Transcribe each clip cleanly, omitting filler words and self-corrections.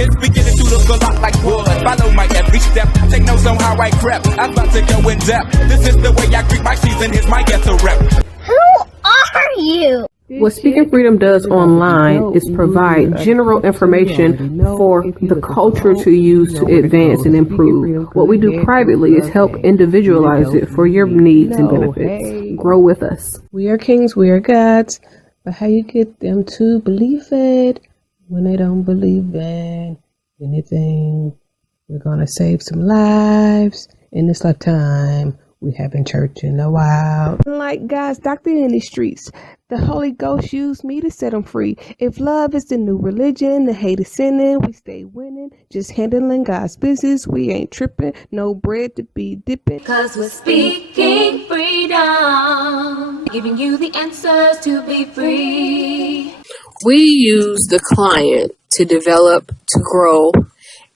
It's beginning to look a lot like wood. Follow my every step. Take notes on how I crept. I'm about to go in depth. This is the way I greet my season. Here's my ghetto rep. Who are you? What Speaking Freedom does online is provide general information for the culture to use to advance and improve. What we do privately is help individualize it for your needs and benefits. Grow with us. We are kings, we are gods, but how you get them to believe it when they don't believe in anything? We're going to save some lives in this lifetime. We haven't church in a while. Like God's doctor in these streets, the Holy Ghost used me to set them free. If love is the new religion, the hate is sinning, we stay winning. Just handling God's business, we ain't tripping. No bread to be dipping. 'Cause we're speaking freedom, giving you the answers to be free. We use the client to develop, to grow,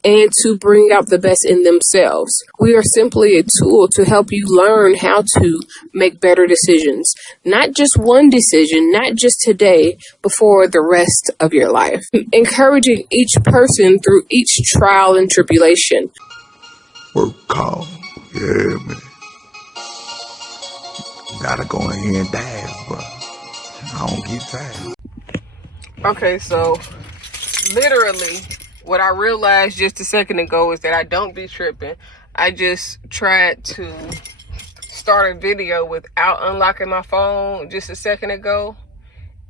and to bring out the best in themselves. We are simply a tool to help you learn how to make better decisions. Not just one decision, not just today, but for the rest of your life. Encouraging each person through each trial and tribulation. Work call. Yeah, man. Gotta go in here and dance, but I don't get tired. Okay, so literally, what I realized just a second ago is that I don't be tripping. I just tried to start a video without unlocking my phone just a second ago,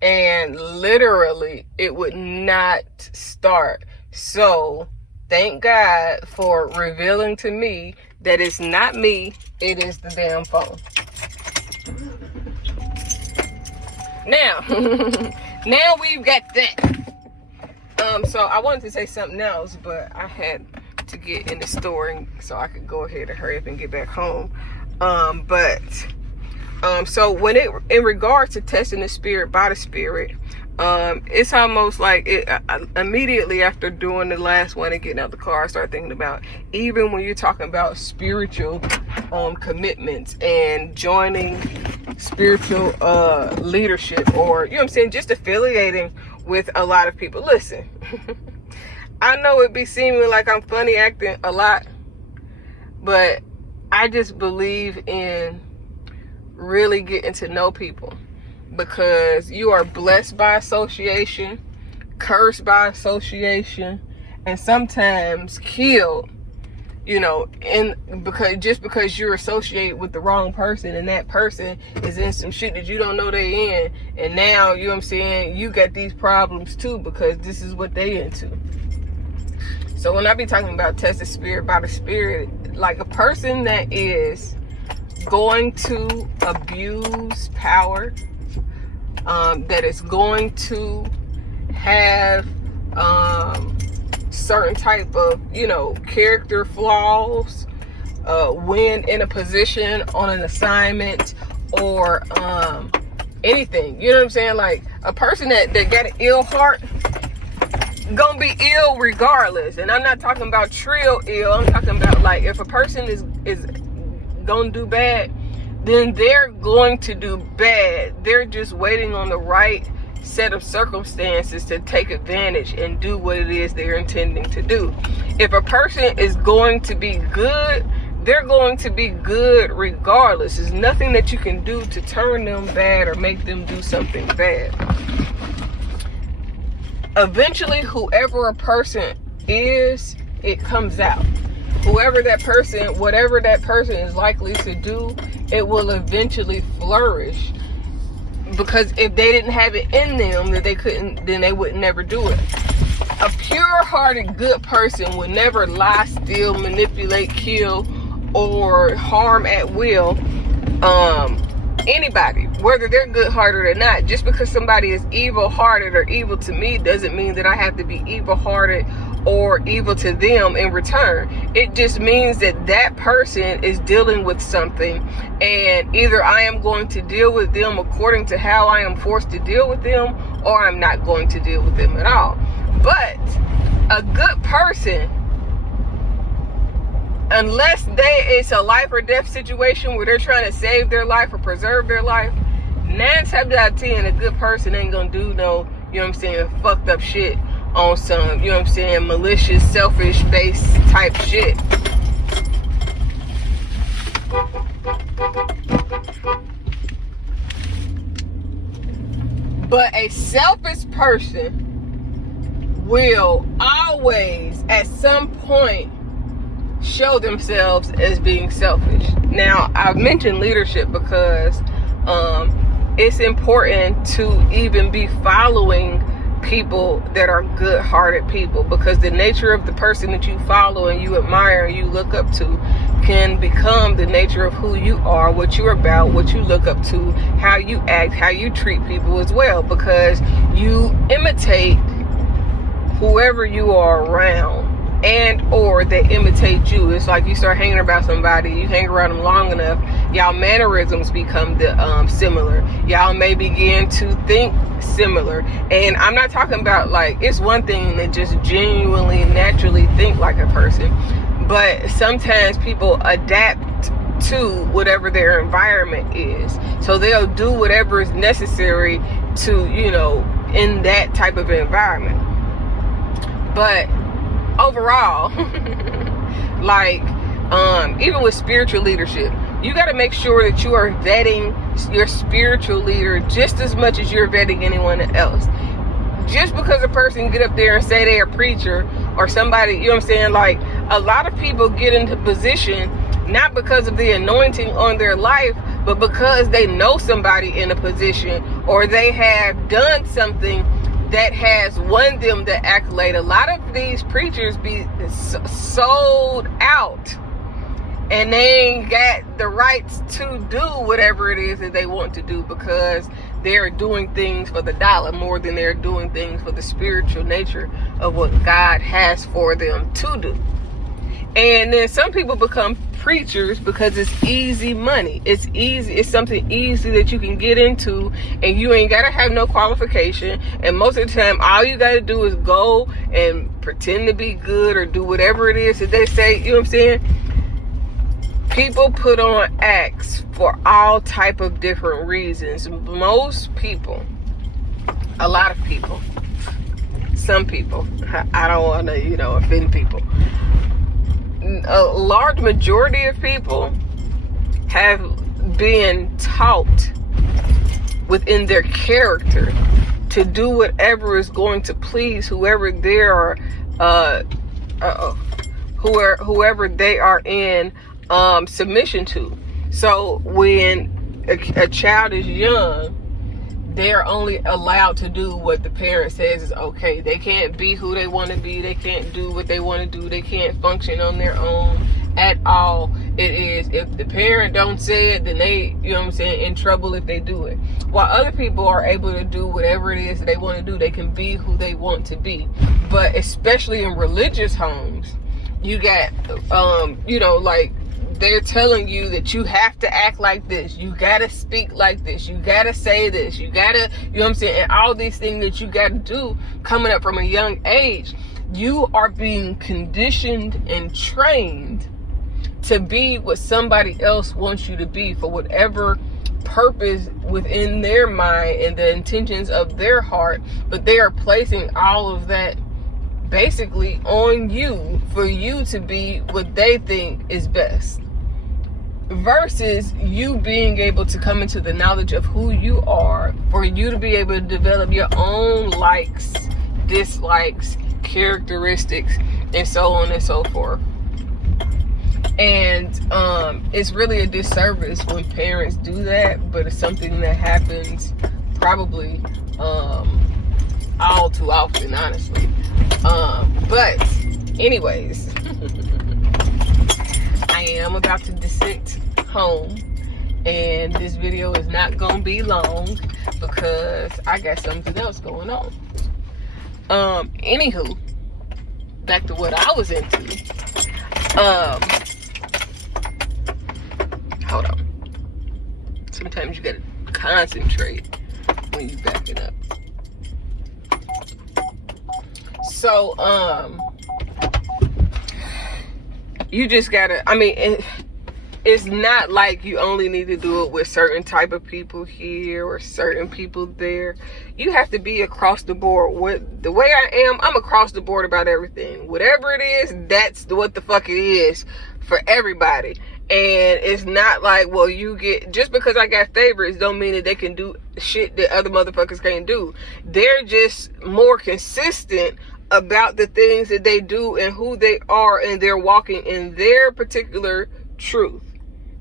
and literally it would not start. So thank God for revealing to me that it's not me, it is the damn phone. Now, now we've got that. So I wanted to say something else, but I had to get in the store so I could go ahead and hurry up and get back home. So when in regards to testing the spirit by the spirit, it's almost like immediately after doing the last one and getting out the car, I started thinking about, even when you're talking about spiritual commitments and joining spiritual leadership, or, you know what I'm saying, just affiliating with a lot of people. Listen, I know it be seeming like I'm funny acting a lot, but I just believe in really getting to know people, because you are blessed by association, cursed by association, and sometimes killed, you know, because you're associated with the wrong person, and that person is in some shit that you don't know they in, and now, you know what I'm saying, you got these problems too because this is what they into. So when I be talking about tested spirit by the spirit, like a person that is going to abuse power, that is going to have certain type of, you know, character flaws when in a position, on an assignment, or anything, you know what I'm saying? Like a person that got an ill heart gonna be ill regardless. And I'm not talking about trill ill, I'm talking about, like, if a person is gonna do bad, then they're going to do bad. They're just waiting on the right set of circumstances to take advantage and do what it is they're intending to do. If a person is going to be good, they're going to be good regardless. There's nothing that you can do to turn them bad or make them do something bad. Eventually, whoever a person is, it comes out. Whoever that person, whatever that person is likely to do, it will eventually flourish. Because if they didn't have it in them, that they couldn't, then they would never do it. A pure-hearted, good person would never lie, steal, manipulate, kill, or harm at will anybody, whether they're good-hearted or not. Just because somebody is evil-hearted or evil to me doesn't mean that I have to be evil-hearted or evil to them in return. It just means that that person is dealing with something, and either I am going to deal with them according to how I am forced to deal with them, or I'm not going to deal with them at all. But a good person, unless it's a life or death situation where they're trying to save their life or preserve their life, 9 times out of 10, a good person ain't gonna do no, you know what I'm saying, fucked up shit on some, you know what I'm saying, malicious, selfish based type shit. But a selfish person will always at some point show themselves as being selfish. Now, I've mentioned leadership because it's important to even be following people that are good-hearted people, because the nature of the person that you follow and you admire and you look up to can become the nature of who you are, what you're about, what you look up to, how you act, how you treat people as well, because you imitate whoever you are around, and or they imitate you. It's like you start hanging around somebody, you hang around them long enough, y'all mannerisms become similar. Y'all may begin to think similar. And I'm not talking about like, it's one thing to just genuinely, naturally think like a person, but sometimes people adapt to whatever their environment is. So they'll do whatever is necessary to, you know, in that type of environment. But overall, like, even with spiritual leadership, you got to make sure that you are vetting your spiritual leader just as much as you're vetting anyone else. Just because a person get up there and say they're a preacher or somebody, you know what I'm saying, like, a lot of people get into position not because of the anointing on their life, but because they know somebody in a position, or they have done something that has won them the accolade. A lot of these preachers be sold out, and they ain't got the rights to do whatever it is that they want to do, because they're doing things for the dollar more than they're doing things for the spiritual nature of what God has for them to do. And then some people become preachers because it's easy money. It's easy. It's something easy that you can get into, and you ain't got to have no qualification. And most of the time, all you got to do is go and pretend to be good or do whatever it is that they say. You know what I'm saying? People put on acts for all type of different reasons. Most people, a lot of people, some people, I don't want to, you know, offend people. A large majority of people have been taught within their character to do whatever is going to please whoever they are, whoever they are in submission to. So when a child is young, they're only allowed to do what the parent says is okay. They can't be who they want to be. They can't do what they want to do. They can't function on their own at all. It is, if the parent don't say it, then they, you know what I'm saying, in trouble if they do it. While other people are able to do whatever it is that they want to do, they can be who they want to be. But especially in religious homes, you got, you know, like, they're telling you that you have to act like this, you gotta speak like this, you gotta say this, you gotta, you know what I'm saying, and all these things that you gotta do coming up from a young age. You are being conditioned and trained to be what somebody else wants you to be for whatever purpose within their mind and the intentions of their heart, but they are placing all of that basically on you for you to be what they think is best, versus you being able to come into the knowledge of who you are, for you to be able to develop your own likes, dislikes, characteristics, and so on and so forth. And it's really a disservice when parents do that, but it's something that happens probably all too often, honestly. But anyways, I am about to descent home, and this video is not gonna be long because I got something else going on. Anywho, back to what I was into. Hold on. Sometimes you gotta concentrate when you backing up. So, you just gotta, I mean, it's not like you only need to do it with certain type of people here or certain people there. You have to be across the board. The way I am, I'm across the board about everything. Whatever it is, that's what the fuck it is for everybody. And it's not like, well, just because I got favorites don't mean that they can do shit that other motherfuckers can't do. They're just more consistent about the things that they do and who they are, and they're walking in their particular truth.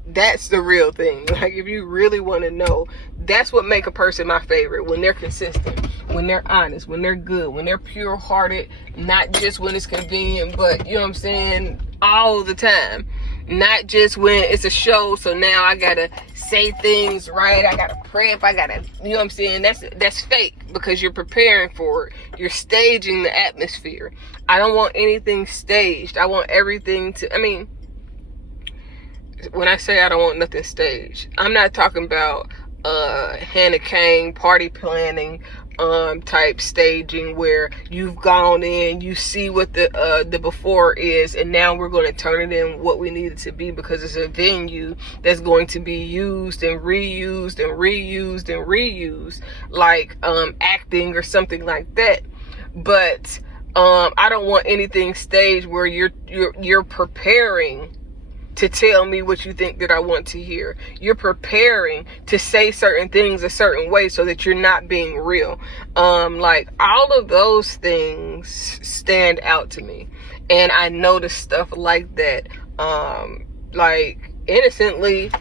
That's the real thing. Like, if you really want to know, that's what make a person my favorite. When they're consistent, when they're honest, when they're good, when they're pure hearted, not just when it's convenient, but you know what I'm saying, all the time. Not just when it's a show, so now I gotta say things right, I gotta prep, I gotta, you know what I'm saying? That's fake, because you're preparing for it. You're staging the atmosphere. I don't want anything staged. I want everything to, when I say I don't want nothing staged, I'm not talking about Hannah Kane party planning type staging where you've gone in, you see what the before is, and now we're going to turn it in what we need it to be, because it's a venue that's going to be used and reused and reused and reused, like acting or something like that. But I don't want anything staged where you're preparing to tell me what you think that I want to hear. You're preparing to say certain things a certain way so that you're not being real. Like, all of those things stand out to me. And I notice stuff like that. Like, innocently,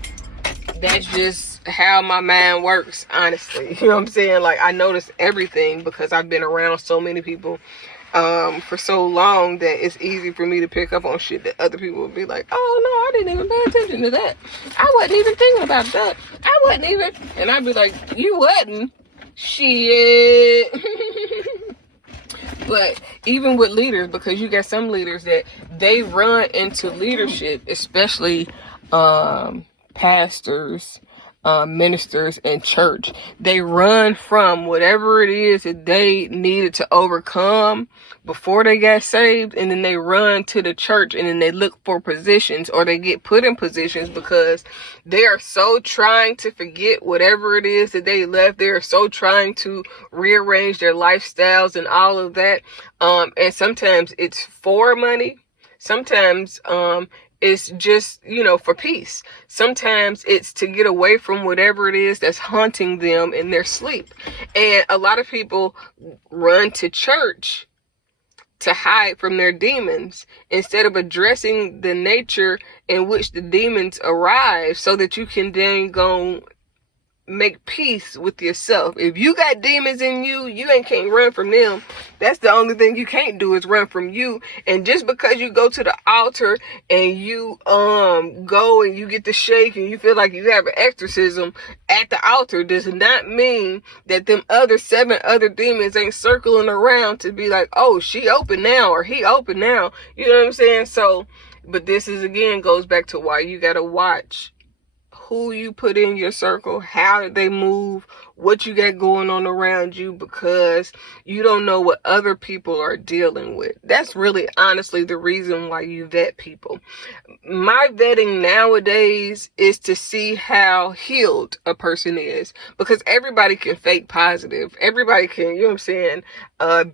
that's just how my mind works, honestly. You know what I'm saying? Like, I notice everything because I've been around so many people for so long that it's easy for me to pick up on shit that other people would be like, oh no, I didn't even pay attention to that. I wasn't even thinking about that. I wasn't even, and I'd be like, you wasn't? Shit. But even with leaders, because you got some leaders that they run into leadership, especially pastors, ministers in church. They run from whatever it is that they needed to overcome before they got saved, and then they run to the church, and then they look for positions, or they get put in positions because they are so trying to forget whatever it is that they left. They are so trying to rearrange their lifestyles and all of that. And sometimes it's for money. Sometimes it's just, for peace. Sometimes it's to get away from whatever it is that's haunting them in their sleep. And a lot of people run to church to hide from their demons instead of addressing the nature in which the demons arise, so that you can then go make peace with yourself. If you got demons in you, you can't run from them. That's the only thing you can't do, is run from you. And just because you go to the altar and you go and you get the shake and you feel like you have an exorcism at the altar, does not mean that them 7 other demons ain't circling around to be like, oh, she open now or he open now. You know what I'm saying? So, but this is, again, goes back to why you gotta watch who you put in your circle, how they move, what you got going on around you, because you don't know what other people are dealing with. That's really honestly the reason why you vet people. My vetting nowadays is to see how healed a person is, because everybody can fake positive. Everybody can, you know what I'm saying,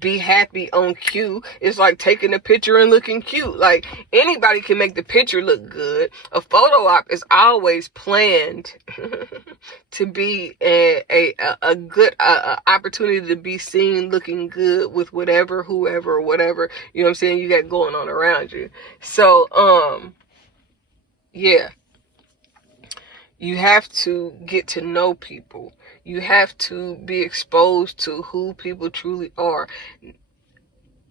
be happy on cue. It's like taking a picture and looking cute. Like, anybody can make the picture look good. A photo op is always planned to be a good opportunity to be seen looking good with whoever, you know what I'm saying, you got going on around you. So, yeah. You have to get to know people. You have to be exposed to who people truly are.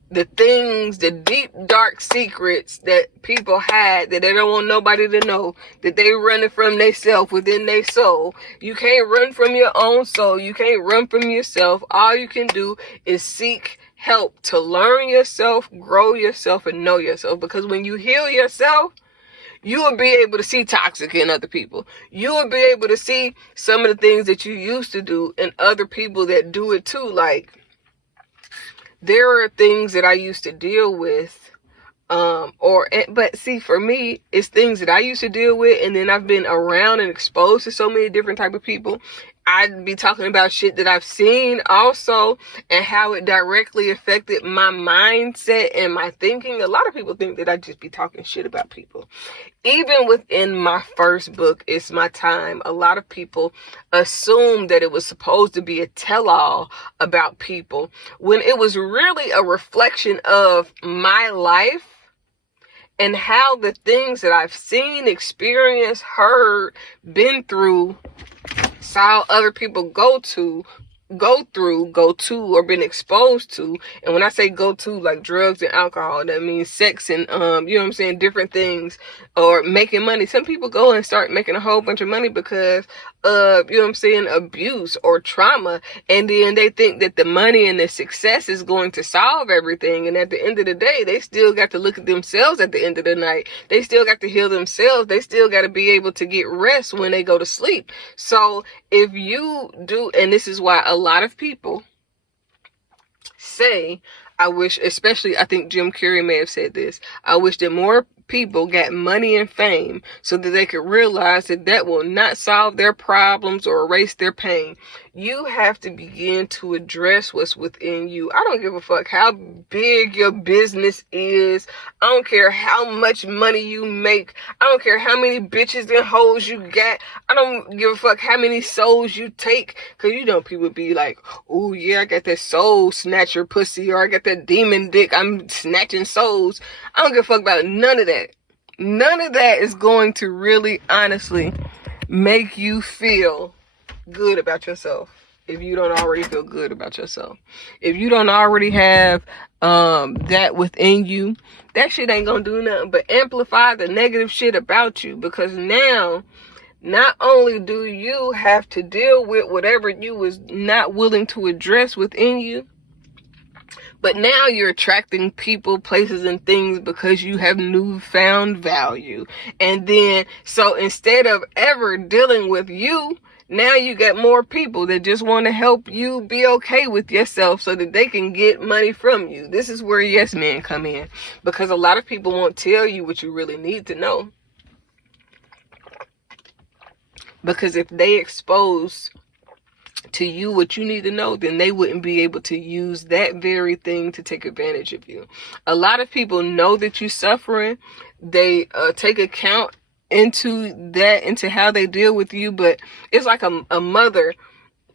The things, the deep, dark secrets that people hide that they don't want nobody to know, that they running from themselves within their soul. You can't run from your own soul. You can't run from yourself. All you can do is seek help to learn yourself, grow yourself, and know yourself. Because when you heal yourself, you will be able to see toxic in other people. You will be able to see some of the things that you used to do in other people that do it too. Like, there are things that I used to deal with But see, for me, it's things that I used to deal with, and then I've been around and exposed to so many different type of people. I'd be talking about shit that I've seen also, and how it directly affected my mindset and my thinking. A lot of people think that I just be talking shit about people. Even within my first book, It's My Time, a lot of people assumed that it was supposed to be a tell-all about people, when it was really a reflection of my life and how the things that I've seen, experienced, heard, been through, saw other people go through, or been exposed to. And when I say go to, like drugs and alcohol, that means sex and, you know what I'm saying, different things, or making money. Some people go and start making a whole bunch of money because of, you know what I'm saying, abuse or trauma. And then they think that the money and the success is going to solve everything. And at the end of the day, they still got to look at themselves at the end of the night. They still got to heal themselves. They still got to be able to get rest when they go to sleep. So if you do, and this is why a lot of people say, I wish, especially, I think Jim Carrey may have said this, I wish that more people got money and fame so that they could realize that that will not solve their problems or erase their pain. You have to begin to address what's within you. I don't give a fuck how big your business is. I don't care how much money you make. I don't care how many bitches and hoes you got. I don't give a fuck how many souls you take. Cause you know, people be like, oh yeah, I got that soul snatcher pussy, or I got that demon dick, I'm snatching souls. I don't give a fuck about none of that. None of that is going to really, honestly, make you feel good about yourself. If you don't already feel good about yourself. If you don't already have that within you, that shit ain't gonna do nothing but amplify the negative shit about you. Because now, not only do you have to deal with whatever you was not willing to address within you, but now you're attracting people, places, and things because you have newfound value. And then, so instead of ever dealing with you, now you got more people that just want to help you be okay with yourself so that they can get money from you. This is where yes men come in. Because a lot of people won't tell you what you really need to know. Because if they expose to you what you need to know, then they wouldn't be able to use that very thing to take advantage of you. A lot of people know that you're suffering. They take account into how they deal with you, but it's like a mother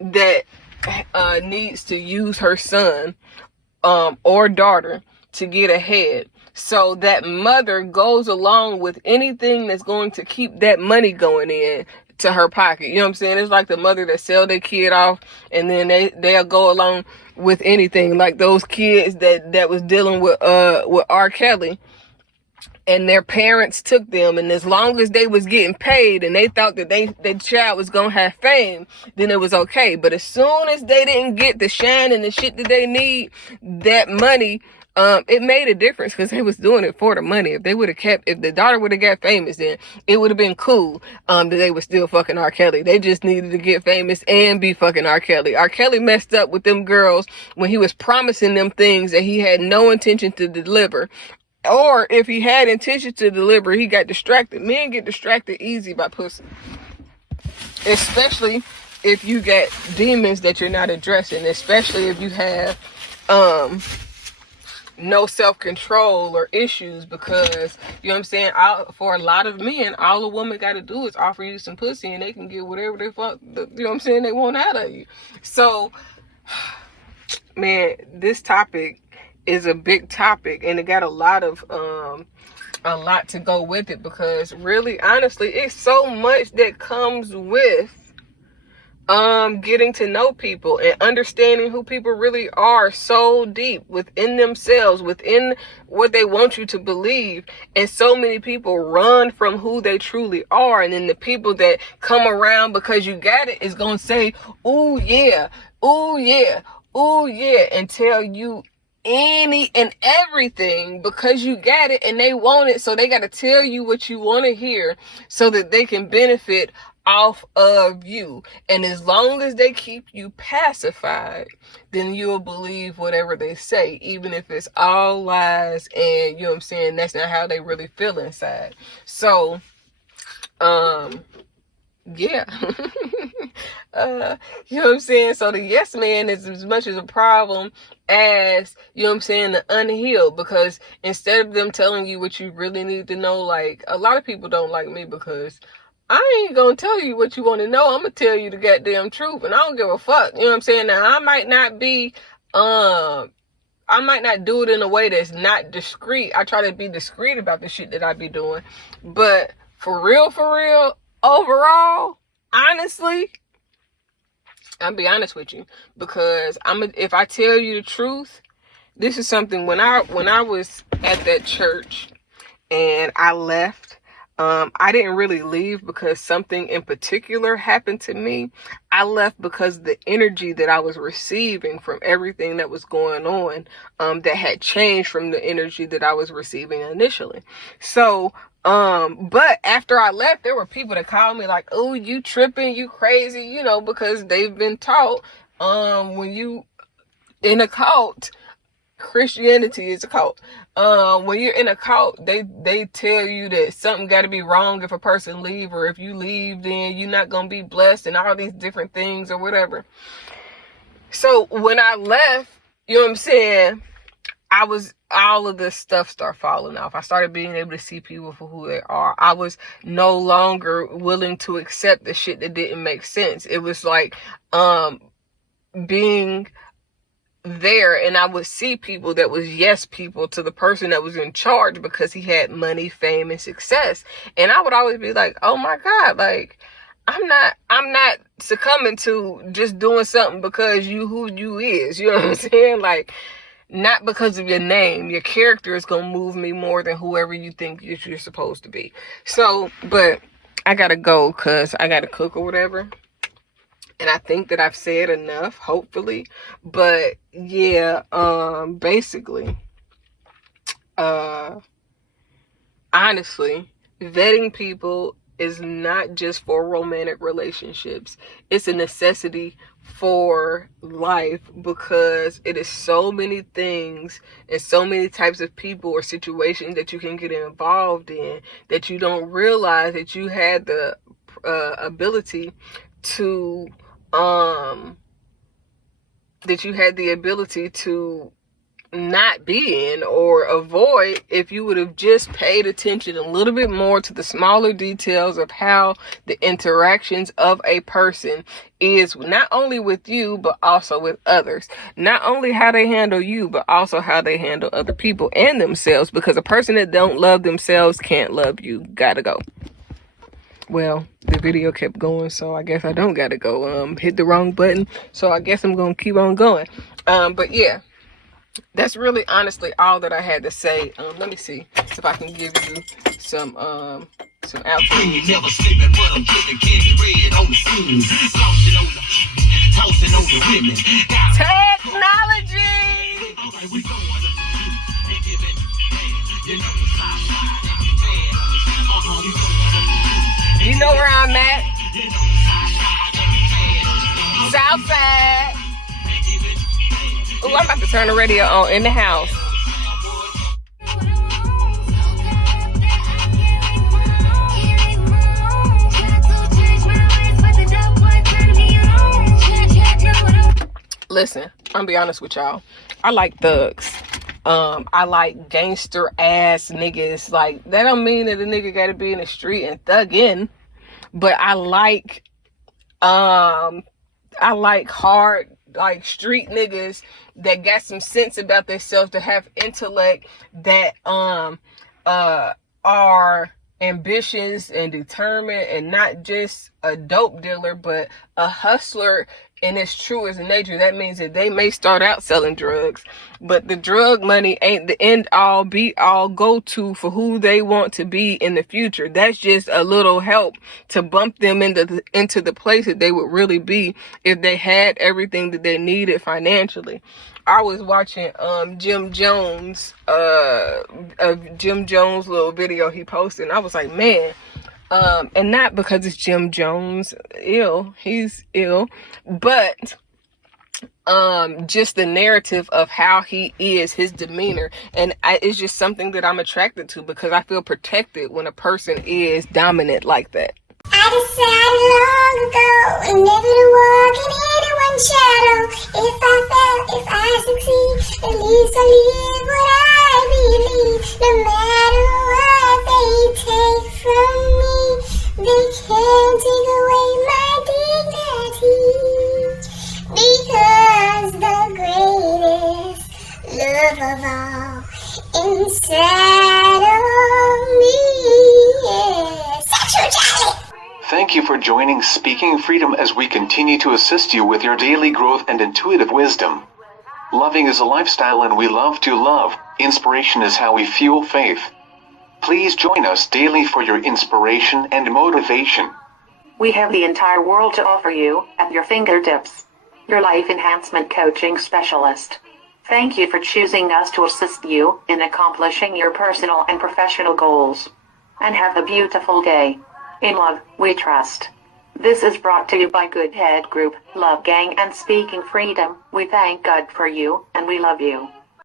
that needs to use her son or daughter to get ahead. So that mother goes along with anything that's going to keep that money going in to her pocket. You know what I'm saying? It's like the mother that sell their kid off, and then they'll go along with anything. Like those kids that was dealing with R. Kelly, and their parents took them, and as long as they was getting paid and they thought that their child was gonna have fame, then it was okay. But as soon as they didn't get the shine and the shit that they need, that money, it made a difference because they was doing it for the money. If the daughter would have got famous, then it would have been cool that they were still fucking R. Kelly. They just needed to get famous and be fucking R. Kelly. R. Kelly messed up with them girls when he was promising them things that he had no intention to deliver. Or if he had intention to deliver, he got distracted. Men get distracted easy by pussy. Especially if you got demons that you're not addressing. Especially if you have no self-control or issues, because you know what I'm saying, for a lot of men, all a woman got to do is offer you some pussy and they can get whatever they fuck, you know what I'm saying, they want out of you. So man, this topic is a big topic, and it got a lot to go with it, because really, honestly, it's so much that comes with getting to know people and understanding who people really are so deep within themselves, within what they want you to believe. And so many people run from who they truly are. And then the people that come around because you got it is going to say, oh yeah, oh yeah, oh yeah, and tell you any and everything because you got it and they want it. So they got to tell you what you want to hear so that they can benefit off of you. And as long as they keep you pacified, then you'll believe whatever they say, even if it's all lies and, you know what I'm saying, that's not how they really feel inside. So, yeah. You know what I'm saying? So the yes man is as much as a problem as, you know what I'm saying, the unhealed, because instead of them telling you what you really need to know, like, a lot of people don't like me because I ain't gonna tell you what you want to know. I'm gonna tell you the goddamn truth, and I don't give a fuck. You know what I'm saying? Now, I might not do it in a way that's not discreet. I try to be discreet about the shit that I be doing. But for real, overall, honestly, I'll be honest with you, because if I tell you the truth, this is something when I was at that church and I left, I didn't really leave because something in particular happened to me. I left because the energy that I was receiving from everything that was going on, that had changed from the energy that I was receiving initially. So, but after I left, there were people that called me like, "Oh, you tripping, you crazy," you know, because they've been taught, when you in a cult, Christianity is a cult. When you're in a cult, they tell you that something got to be wrong if a person leave, or if you leave, then you're not gonna be blessed, and all these different things or whatever. So when I left, you know what I'm saying, all of this stuff started falling off. I started being able to see people for who they are. I was no longer willing to accept the shit that didn't make sense. It was like, being there, and I would see people that was yes people to the person that was in charge because he had money, fame, and success. And I would always be like, oh my God, like, I'm not succumbing to just doing something because who you is. You know what I'm saying? Like, not because of your name. Your character is gonna move me more than whoever you think you're supposed to be. So, but I gotta go because I gotta cook or whatever. And I think that I've said enough, hopefully. But yeah, basically, honestly, vetting people is not just for romantic relationships. It's a necessity for life, because it is so many things and so many types of people or situations that you can get involved in that you don't realize that you had the ability to not be in or avoid if you would have just paid attention a little bit more to the smaller details of how the interactions of a person is, not only with you but also with others. Not only how they handle you but also how they handle other people and themselves, because a person that don't love themselves can't love you. Gotta go. Well, the video kept going, so I guess I don't gotta go. Hit the wrong button, so I guess I'm gonna keep on going. But yeah, that's really honestly all that I had to say. Let me see if I can give you some outro. Never sleeping, but I'm getting candy red on the scene. Tossing on the women. Technology! Alright, we going. You know where I'm at. Southside. Oh, I'm about to turn the radio on in the house. Listen, I'm gonna be honest with y'all. I like thugs. I like gangster ass niggas. Like, that don't mean that a nigga gotta be in the street and thugging, but I like hard, like, street niggas that got some sense about themselves, that have intellect, that are ambitious and determined, and not just a dope dealer but a hustler in its truest nature. That means that they may start out selling drugs, but the drug money ain't the end all be all go to for who they want to be in the future. That's just a little help to bump them into the place that they would really be if they had everything that they needed financially. I was watching Jim Jones little video he posted, and I was like, man, And not because it's Jim Jones ill, he's ill, but just the narrative of how he is, his demeanor, and it's just something that I'm attracted to because I feel protected when a person is dominant like that. I decided long ago never to walk in anyone's shadow. If I fail, if I succeed, at least I live what I believe. No matter what they take from me, they can't take away my dignity. Because the greatest love of all inside of me is sexuality. Thank you for joining Speaking Freedom as we continue to assist you with your daily growth and intuitive wisdom. Loving is a lifestyle and we love to love. Inspiration is how we fuel faith. Please join us daily for your inspiration and motivation. We have the entire world to offer you at your fingertips. Your life enhancement coaching specialist. Thank you for choosing us to assist you in accomplishing your personal and professional goals. And have a beautiful day. In love, we trust. This is brought to you by Good Head Group, Love Gang and Speaking Freedom. We thank God for you, and we love you.